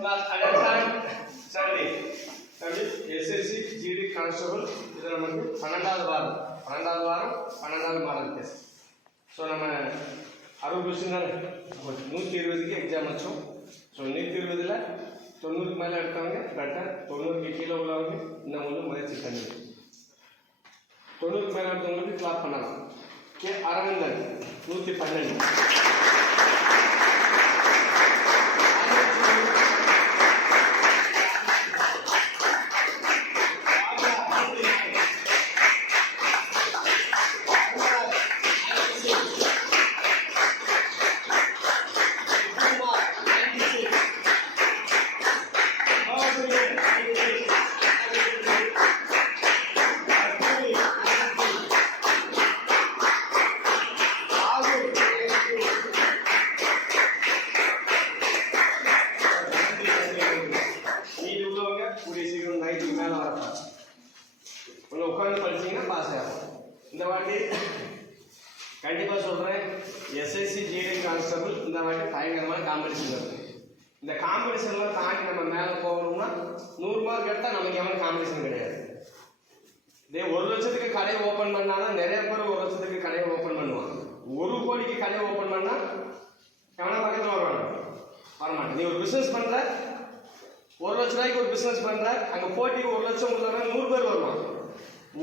Class understand Sunday. SSC GD Constable இதில் நமக்கு 12வது வாரம் மாடல் டெஸ்ட். ஸோ நம்ம 60 கொஸ்டின் தான் 120க்கு எக்ஸாம் வச்சோம். ஸோ 120ல் 90க்கு மேலே எடுத்தவங்க பெட்டர், 90க்கு கீழே உள்ளவங்க இன்னும் ஒன்று முயற்சி பண்ணி 90க்கு மேலே எடுத்தவங்களுக்கு கிளாப் பண்ணலாம். கே அரவிந்தன் 112. உட்காந்து படிச்சீங்கன்னா பாஸ் ஆகும். இந்த வாட்டி கண்டிப்பாக சொல்கிறேன், எஸ்எஸ்சி ஜிடி கான்ஸ்டபிள் இந்த வாட்டி பயங்கரமான காம்படிஷன் இருக்குது. இந்த காம்படிஷன்லாம் தாண்டி நம்ம மேலே போகணும்னா 100 மார்க் எடுத்தால் நமக்கு எவன் காம்படிஷன் கிடையாது. இதே 1 லட்சத்துக்கு கடையை ஓப்பன் பண்ணாலும் நிறைய பேர் 1 லட்சத்துக்கு கடையை ஓப்பன் பண்ணுவான். 1 கோடிக்கு கடையை ஓப்பன் பண்ணால் எவனா பக்கத்தில் வருவாங்க, வரமாட்டேன். நீ ஒரு பிஸ்னஸ் பண்ணுற, 1 லட்ச ரூபாய்க்கு ஒரு பிஸ்னஸ் பண்ணுற, அங்கே போட்டிக்கு 1 லட்சம் உள்ளவங்க 100 பேர் வருவாங்க.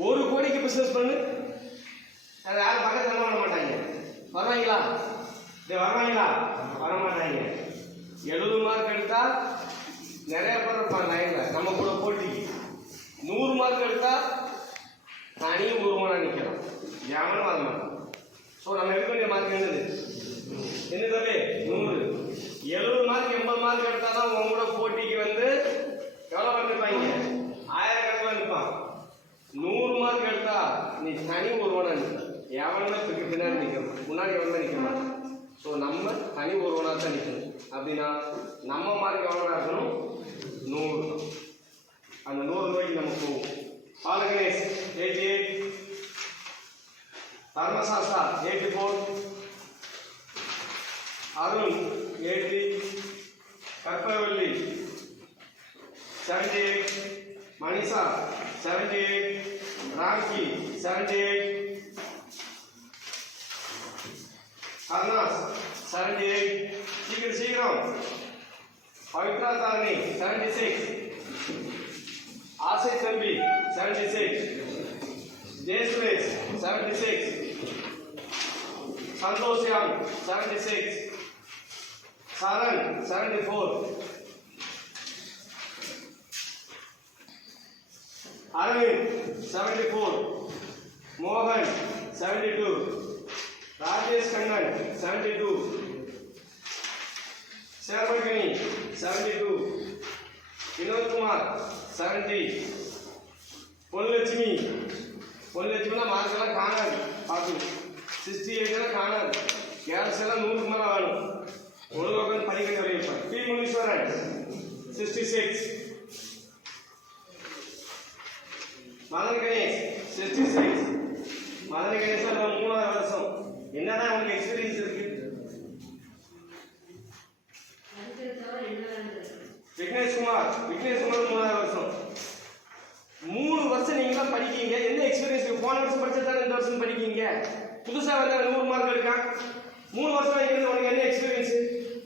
1 கோடிக்கு பிஸ்னஸ் பண்ணு, அதை யாரும் பக்கத்தில் வர மாட்டாங்க. வருவாங்களா? வருவாங்களா? வரமாட்டாங்க. 70 மார்க் எடுத்தால் நிறைய பேர் இருப்பாங்க லைனில் நம்ம கூட போட்டிக்கு. 100 மார்க் எடுத்தால் தனியும் ஒருவனாக நிற்கிறோம், எவனும் வர மாட்டான். ஸோ நம்ம எடுக்க வேண்டிய மார்க் என்னது? என்னது? 100. 70 மார்க் 80 மார்க் எடுத்தால் தான் உங்களோட போட்டிக்கு வந்து எவ்வளோ பண்ணிருப்பாங்க? 1000 கணக்கில் நிற்பான். 100 மார்க் எடுத்தா நீ தனி ஒருவனா நிற்க, எவனா பின்னாடி நிற்கணும், முன்னாடி எவனா நிற்க மாட்டான். ஸோ நம்ம தனி ஒருவனா தான் நிற்கணும். அப்படின்னா நம்ம மார்க் எவ்வளோ இருக்கணும்? 100. அந்த 100 ரூபாய்க்கு நம்ம போவோம். பாலகணேஷ் 88, தர்மசாஸ்தா 84, அருண் 80, கற்பவல்லி 78, மணிஷா 78, ராக்கி 78, அர்னாஸ் 78, சீக்கிரம் பவித்ரா தாரணி 76, ஆசை தம்பி 76, ஜெயசுரேஷ் 76, சந்தோஷ்யாம் 76, சரண் 74, அரவிந்த் 74, மோகன் 72, ராஜேஷ் கண்ணன் 72, சேர்மகனி 72, வினோத்குமார் 70, பொன்லட்சுமினா மார்க்கெல்லாம் காணாது, பார்க்கணும். 68 காணாது. கேர்ள்ஸ் எல்லாம் 100க்கு மேலே வேணும். ஒழுங்கு உட்காந்து படிக்க வைப்பார். பி முனீஸ்வரன் 66, மதன் கணேஷ் 66. மதன் கணேஷ் 3வது வருஷம். என்னதான் உங்களுக்கு எக்ஸ்பீரியன்ஸ் இருக்கு? விக்னேஷ்குமார் 3வது வருஷம். 3 வருஷம் நீங்க தான் படிக்கீங்க. என்ன எக்ஸ்பீரியன்ஸ்? போன வருஷம் படிச்சதால இந்த வருஷம் படிக்கீங்க. புதுசா வந்து 100 மார்க் எடுக்கான். 3 வருஷம் இருந்து உனக்கு என்ன எக்ஸ்பீரியன்ஸ்?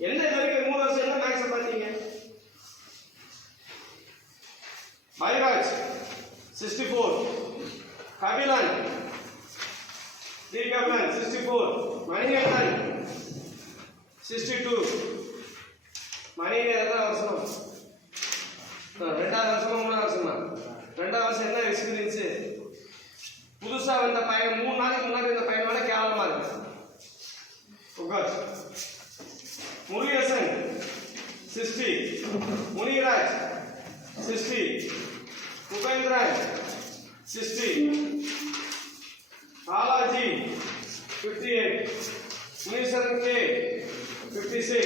என்ன வரைக்கும் 3 வருஷம் என்ன மேக்ஸ் பார்த்தீங்க? மைராஜ் 64, கபிலன் 64, மணிகண்டன் 62. மணிகண்டன் எத்தனை வருஷம்? 2வது வருஷமா 3வது வருஷமா? 2வது வருஷம் என்ன எக்ஸ்பீரியன்ஸ்? புதுசா வந்த பையன் 3 நாளைக்கு முன்னாடி இந்த பையனோட கேவலமா இருக்கு. முருகேசன் 60, முனிராஜ் 60, உபேந்திரன் 60, பாலாஜி 58, முனீஸ்வரன் கே 56,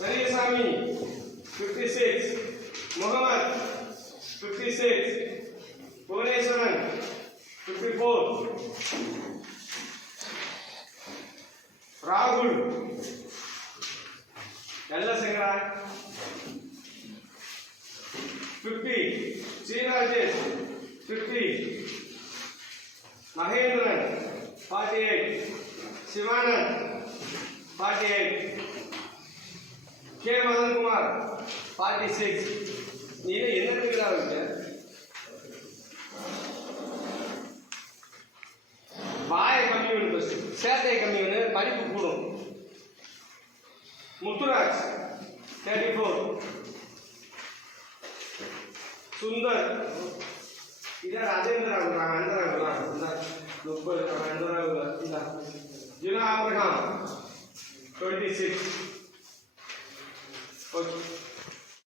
பெரியசாமி 56, முகமது 56, புவனேஸ்வரன் 54, ராகுல் எல்லாம் எங்கடா 50 ஸ்ரீராஜேஷ் 50 மகேந்திரன் 48 சிவானந்த் 48 கே மதன்குமார் 46 நீ என்ன பேரா வச்ச வாயை கம்மி பண்ணு ஃபர்ஸ்ட் சேட்டையை கம்மி பண்ணு படிப்பு கூடும் முத்துராஜ் 34 சுந்தர் इधर राजेंद्र राव अंदर आगला अंदर ऊपर अंदर आगला इधर जिना अब्राहम 26 ओके